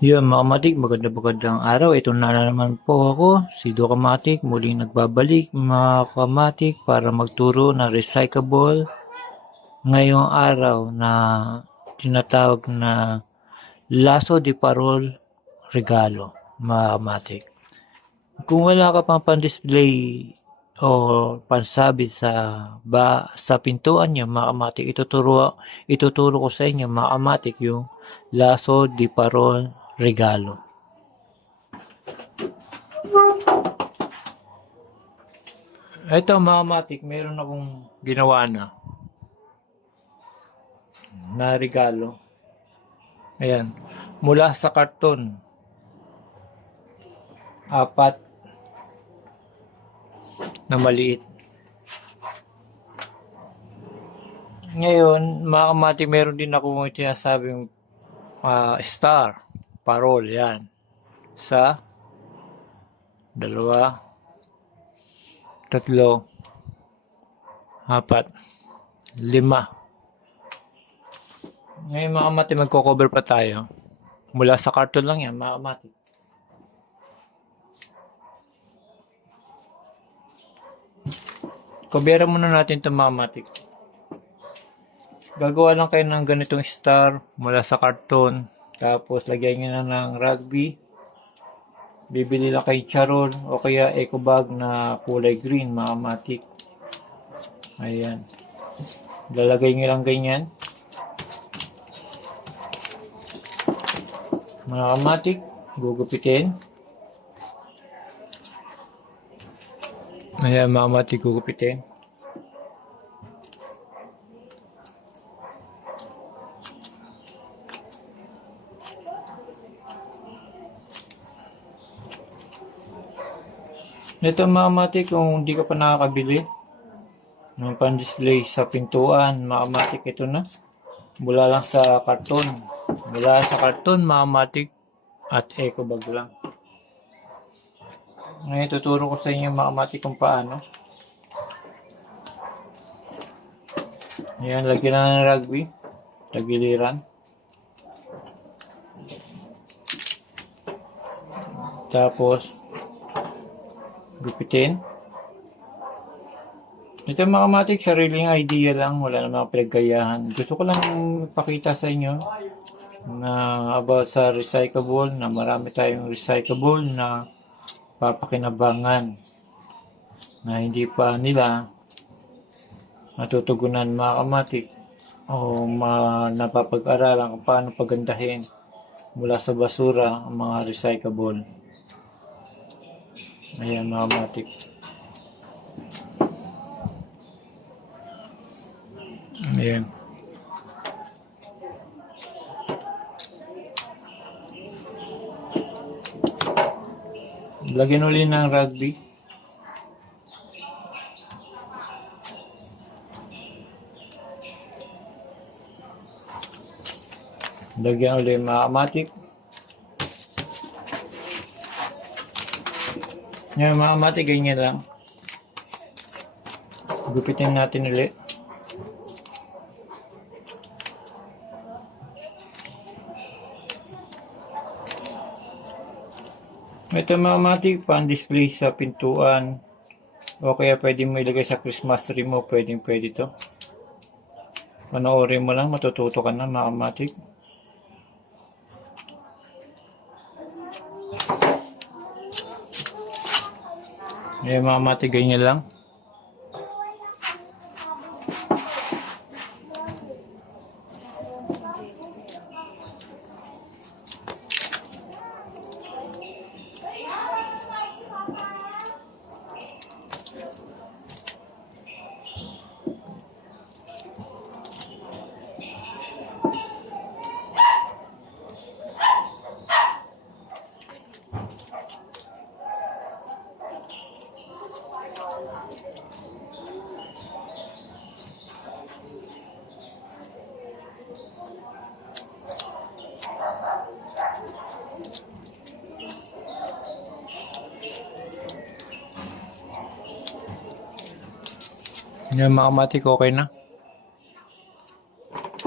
Yun mga kamatik, magandang araw. Ito na naman po ako, si Do Kamatik, muling nagbabalik mga kamatik para magturo ng recyclable ngayong araw na tinatawag na Lasso de Parol Regalo mga kamatik. Kung wala ka pang pan-display o pansabit sa pintuan niyo mga kamatik, ituturo ko sa inyo mga kamatik yung Lasso de Parol Regalo. Ito mga matik, meron akong ginawa na regalo. Ayan, mula sa karton, apat na maliit. Ngayon, mga kamatik, meron din ako sinasabing star, parol, yan. Isa, dalawa, tatlo, apat, lima. Ngayon mga kamatik, magko-cover pa tayo. Mula sa karton lang yan, mga kamatik. Coveran muna natin ito mga kamatik. Gagawa lang kayo ng ganitong star mula sa karton. Tapos lagyan nyo na ng rugby. Bibili lang kayo charol o kaya eco bag na kulay green mga kamatik. Ayan. Lalagay nyo lang ganyan. Mga kamatik, gugupitin. Ayan mga kamatik, gugupitin. Ito mga kamatik, kung hindi ka pa nakakabili ng pan-display sa pintuan, mga kamatik, ito na. Mula lang sa karton. Mula sa karton, mga kamatik, at eco bag lang. Ngayon, tuturo ko sa inyo mga kamatik kung paano. Ayan, lagyan na ng rugby. Tagiliran. Tapos, gupitin. Ito mga kamatik, sariling idea lang. Wala namang pinaggayahan. Gusto ko lang ipakita sa inyo na about sa recyclable, na marami tayong recyclable na papakinabangan na hindi pa nila natutugunan mga kamatik o napapag-aralan kung paano pagandahin mula sa basura ang mga recyclable. Ayan mga kamatik. Ayan. Lagyan uli ng rugby. Lagyan uli mga kamatik. Yan mga kamatik, ganyan lang. Gupitin natin ulit. Ito mga kamatik, pan-display sa pintuan. O kaya pwede mo ilagay sa Christmas tree mo, pwede to. Panoorin mo lang, matututo ka na mga kamatik. Ayan mga kamatik, ganyan lang. Yan mga kamatik, okay na.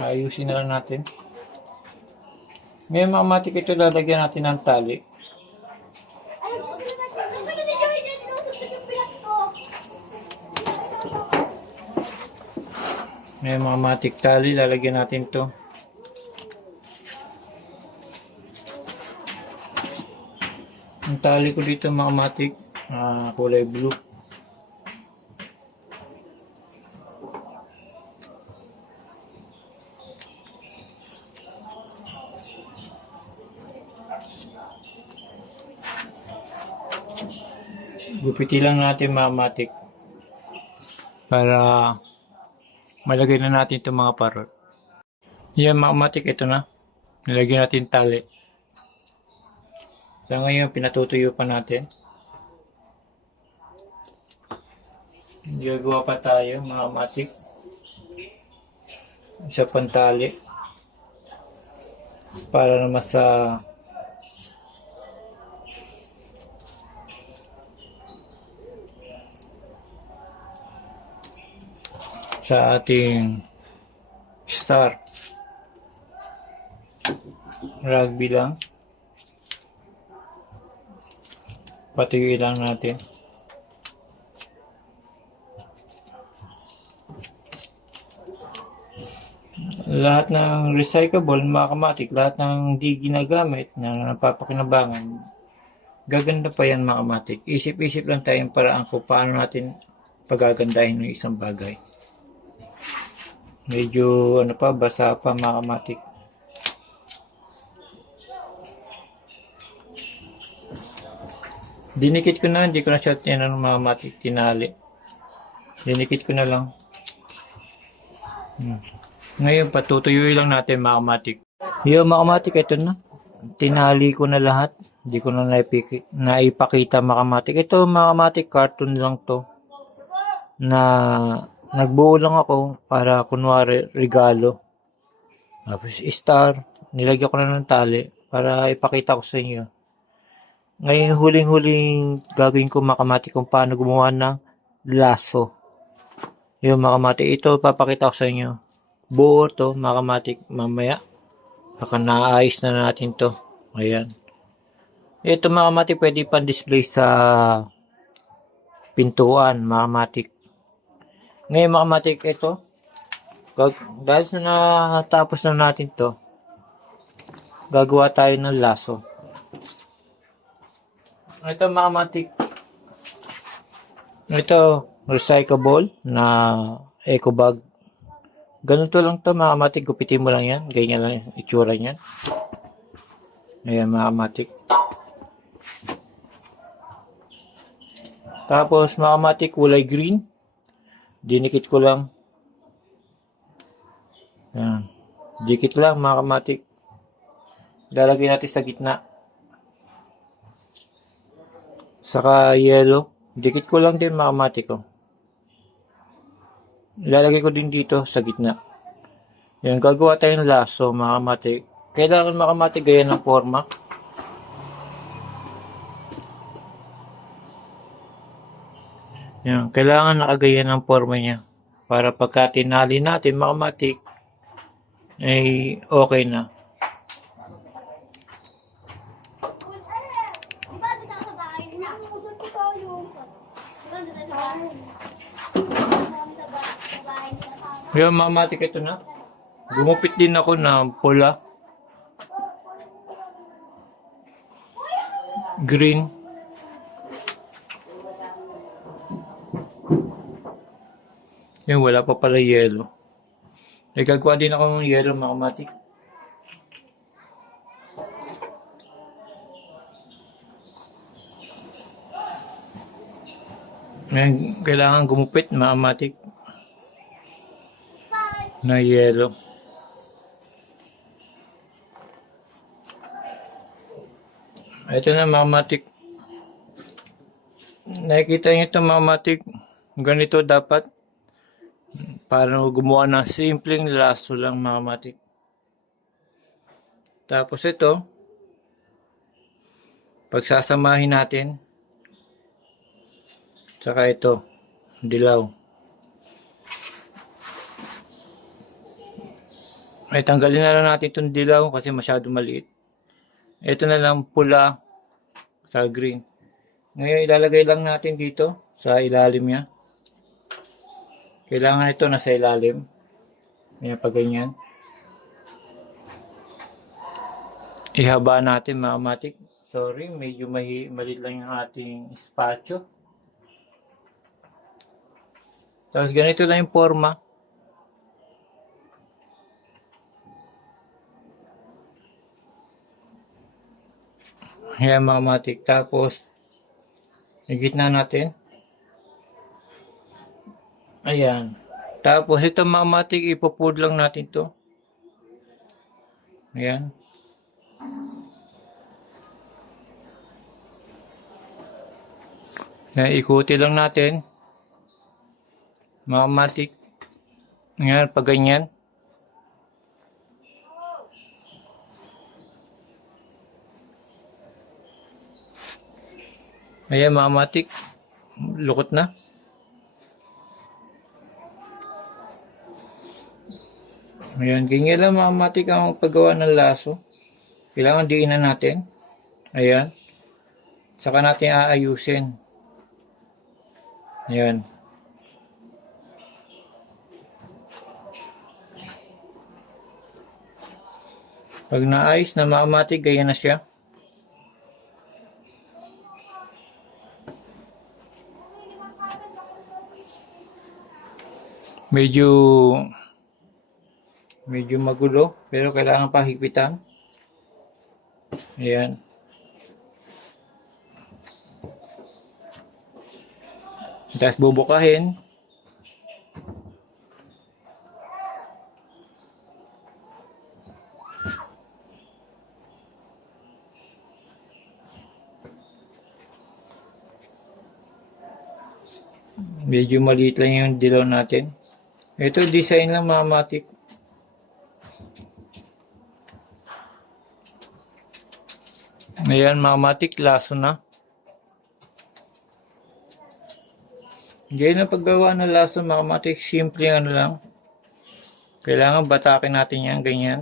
Ayusin na lang natin. Ngayon mga matik, ito lalagyan natin ng tali. Ngayon mga matik, tali, lalagyan natin to. Ang tali ko dito mga matik, kulay blue. Gupiti lang natin mga matik para malagay na natin itong mga parot. Yan mga matik, ito na. Nilagyan natin tali. So ngayon, pinatutuyo pa natin. Gagawa pa tayo mga matik. Isa pang tali. Para naman sa ating star. Rugby lang. Patuyuin lang natin. Lahat ng recyclable, mga kamatik, lahat ng di ginagamit na napapakinabangan, gaganda pa yan mga kamatik. Isip-isip lang tayong paraan kung paano natin pagagandahin ng isang bagay. Medyo basa pa mga kamatik. Dinikit ko na, hindi ko na siya mga kamatik, tinali. Dinikit ko na lang. Ngayon, patutuyuin lang natin mga kamatik. Yung mga kamatik, ito na. Tinali ko na lahat. Hindi ko na naipakita mga kamatik. Ito mga kamatik, cartoon lang to. Na nagbuo lang ako para kunwari regalo. Tapos star, nilagyan ko na ng tali para ipakita ko sa inyo. Ngayon, huling-huling gagawin ko mga kamatik kung paano gumawa ng laso. Yung mga kamatik, ito papakita ko sa inyo. Buo to mga kamatik, mamaya. Baka naayos na natin to. Ayan. Ito mga kamatik, pwede pang display sa pintuan mga kamatik. Ngayon mga kamatik, ito. Dahil sa natapos na natin to, gagawa tayo ng laso. Ito mga kamatik. Ito, recyclable na eco bag. Ganito lang to mga kamatik, gupitin mo lang yan. Ganyan lang yung itsura niyan. Ayan mga kamatik. Tapos mga kamatik, kulay green. Dinikit ko lang. Ayan. Dikit lang mga kamatik. Lalagay natin sa gitna. Saka yellow. Dikit ko lang din mga kamatik ko. Ilalagay ko din dito sa gitna. Yan, gagawa tayo ng laso mga kamatik. Kailangan mga kamatik gaya ng forma. Yan, kailangan nakagaya ng forma niya. Para pagka tinali natin mga kamatik, ay okay na. Yung mga kamatik, ito na. Gumupit din ako ng pula, green, yun, wala pa pala yellow. Gagawa din ako ng yellow mga kamatik. Ngayon, kailangan gumupit mga kamatik na yellow. Ito na mga kamatik. Nakikita nyo ito mga kamatik. Ganito dapat. Para gumawa ng simpleng laso lang mga kamatik. Tapos ito, pagsasamahin natin. Tsaka ito, dilaw. Ay, tanggalin na lang natin itong dilaw kasi masyado maliit. Ito na lang pula sa green. Ngayon ilalagay lang natin dito sa ilalim niya. Kailangan ito nasa ilalim. Ayan, pag ganyan. Ihaba natin mga matik. Sorry, medyo maliit lang yung ating spatio. Tapos ganito lang yung forma. Ayan mga matik. Tapos, yung gitna natin. Ayan. Tapos ito mga matik, ipopood lang natin to. Ayan. Ayan, ikuti lang natin. Mga matik. Ayan, pag ganyan. Ayan mga matik. Lukot na. Ayan, ganyan lang mga matik ang paggawa ng laso. Kailangan diinan natin. Ayan. Saka natin aayusin. Ayan. Pag naayos na mga matik, ganyan na siya. Medyo magulo, pero kailangan pa higpitan. Ayan. Tapos bubukahin. Medyo maliit lang yung dilaw natin. Ito, design lang mga matik. Ayan mga matik, laso na. Ganyan ang paggawa ng laso mga matik. Simple ano lang. Kailangan batakin natin yan, ganyan.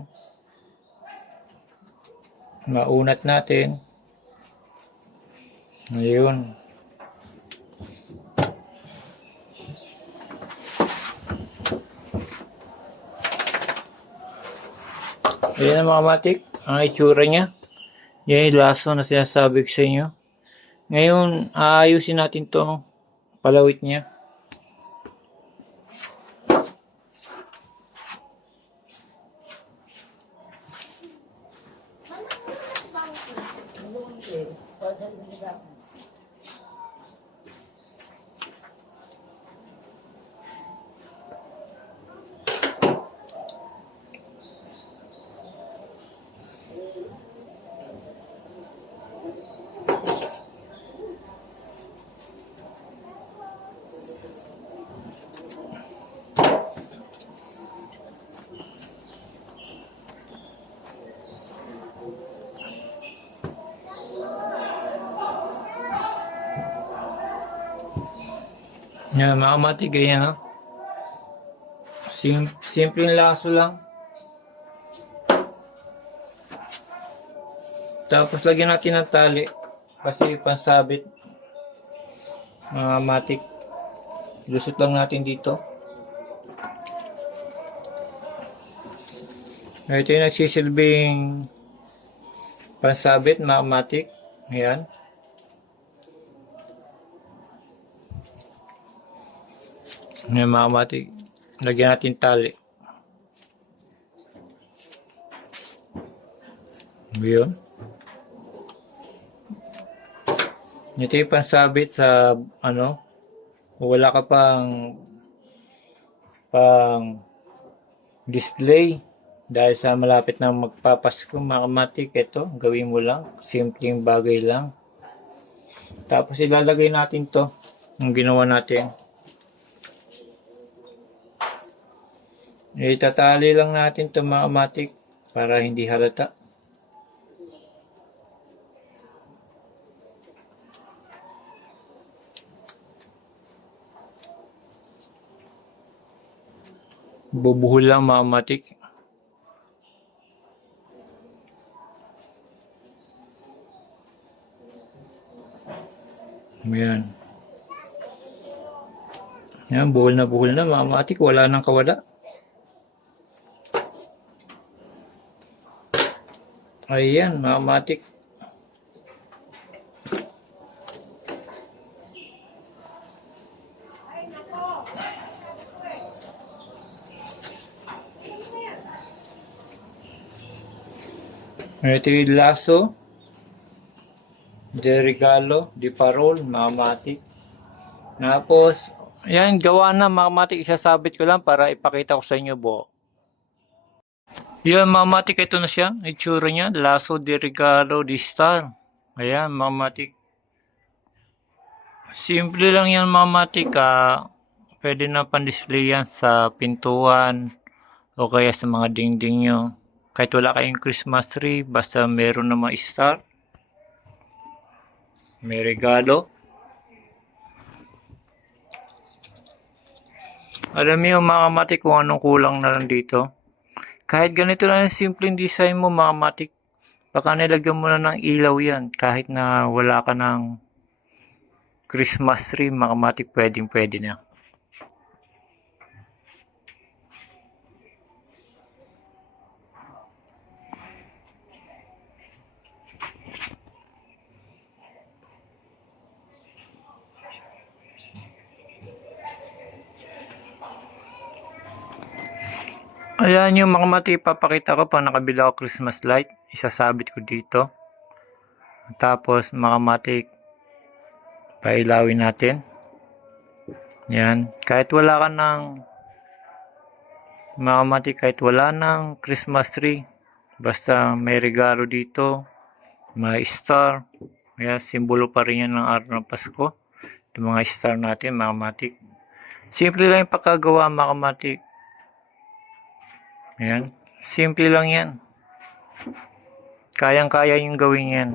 Maunat natin. Ayun. Ayan ang mga matik. Ang itsura niya. Yan yung laso na sinasabi ko sa inyo. Ngayon, aayusin natin to palawit niya. Yan, mga matik, ganyan no? Simpleng laso lang. Tapos lagyan natin ng tali kasi pansabit. Mga matik. Lusot lang natin dito. Ito yung nagsisilbing pansabit mga matik. Ayan. Ayan mga matik. Lagyan natin tali. Yun. Ito yung pansabit sa ano, wala ka pang display dahil sa malapit na magpapasko mga matik. Ito, gawin mo lang. Simpleng bagay lang. Tapos ilalagay natin to ang ginawa natin. Itatali lang natin to mga matik para hindi halata. Bubuhol lang mga matik. Ayan. Ayan, buhol na mga matik. Wala nang kawala. Ayan, mga matik. Ito yung laso. De regalo, de parol, mga matik. Tapos, yan, gawa na mga matik. Isasabit ko lang para ipakita ko sa inyo buo. Yan mga matik, ito na siya. Itsura niya, laso de regalo de star. Ayan mga matik. Simple lang yan mga matik. Pwede na pan-display yan sa pintuan o kaya sa mga dingding nyo. Kahit wala kayong Christmas tree, basta meron na mga star. May regalo. Alam niyo mga matik kung anong kulang na lang dito. Kahit ganito lang yung simpleng design mo mga matik, baka nilagyan mo na ng ilaw yan. Kahit na wala ka ng Christmas tree mga matik, pwede na. Ayan yung mga mati, ipapakita ko pag nakabila ko Christmas light. Isasabit ko dito. Tapos mga mati, pailawin natin. Yan. Kahit wala ka ng mga mati, kahit wala ng Christmas tree, basta may regalo dito, may star. Ayan, simbolo pa rin yan ng araw ng Pasko. Yung mga star natin, mga mati. Simple lang yung pagkagawa mga mati. Ayan. Simple lang yan. Kayang-kaya yung gawin yan.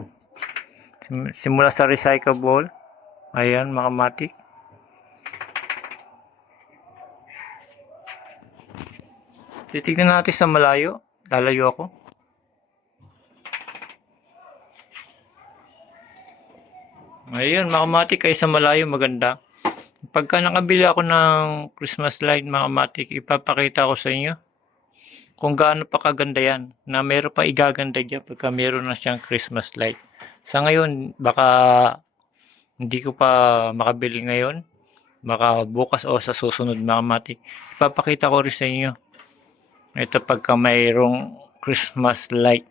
Simula sa recyclable. Ayan, mga matik. Titignan natin sa malayo. Lalayo ako. Ayun, mga matik, ay sa malayo maganda. Pagka nakabili ako ng Christmas light, mga matik, ipapakita ko sa inyo kung gaano pa kaganda yan, na meron pa igaganda dyan pagka meron na siyang Christmas light. Sa ngayon, baka hindi ko pa makabili ngayon, baka bukas o sa susunod mga matik. Ipapakita ko rin sa inyo ito pagka mayroong Christmas light.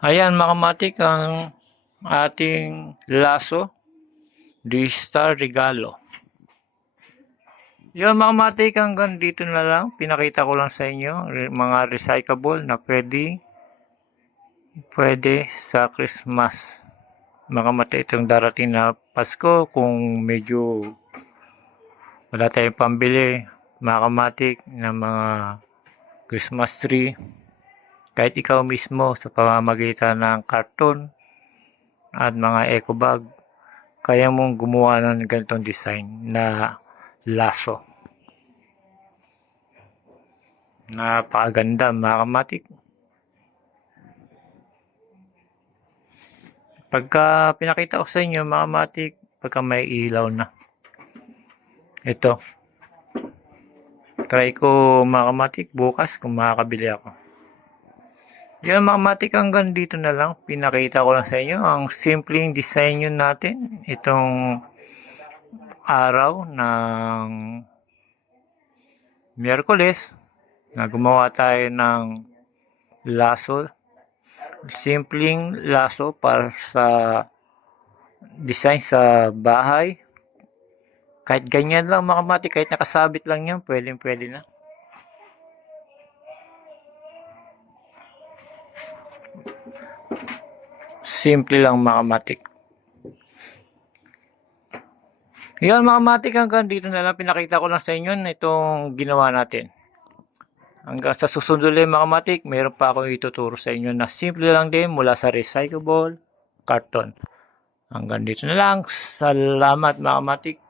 Ayan mga matik, ang ating laso de star regalo. Yun mga matik, hanggang dito na lang. Pinakita ko lang sa inyo mga recyclable na pwede sa Christmas. Mga matik, itong darating na Pasko, kung medyo wala tayong pambili, mga kamatik, ng mga Christmas tree, kahit ikaw mismo sa pamamagitan ng karton at mga eco bag, kaya mong gumawa ng ganitong design na laso. Napakaganda mga kamatik. Pagka pinakita ko sa inyo mga kamatik, pagka may ilaw na. Ito. Try ko mga kamatik bukas kung makakabili ako. Yan mga kamatik, hanggang dito na lang. Pinakita ko lang sa inyo ang simpleng design yun natin. Itong araw ng Miyerkules na gumawa tayo ng laso. Simpleng laso para sa design sa bahay. Kahit ganyan lang mga kamatik, kahit nakasabit lang yan, pwede na. Simple lang mga kamatik. Yan mga kamatik, hanggang dito na lang. Pinakita ko lang sa inyo itong ginawa natin. Hanggang sa susunod ulit mga kamatik, meron pa akong ituturo sa inyo na simple lang din mula sa recyclable carton. Hanggang dito na lang. Salamat mga kamatik.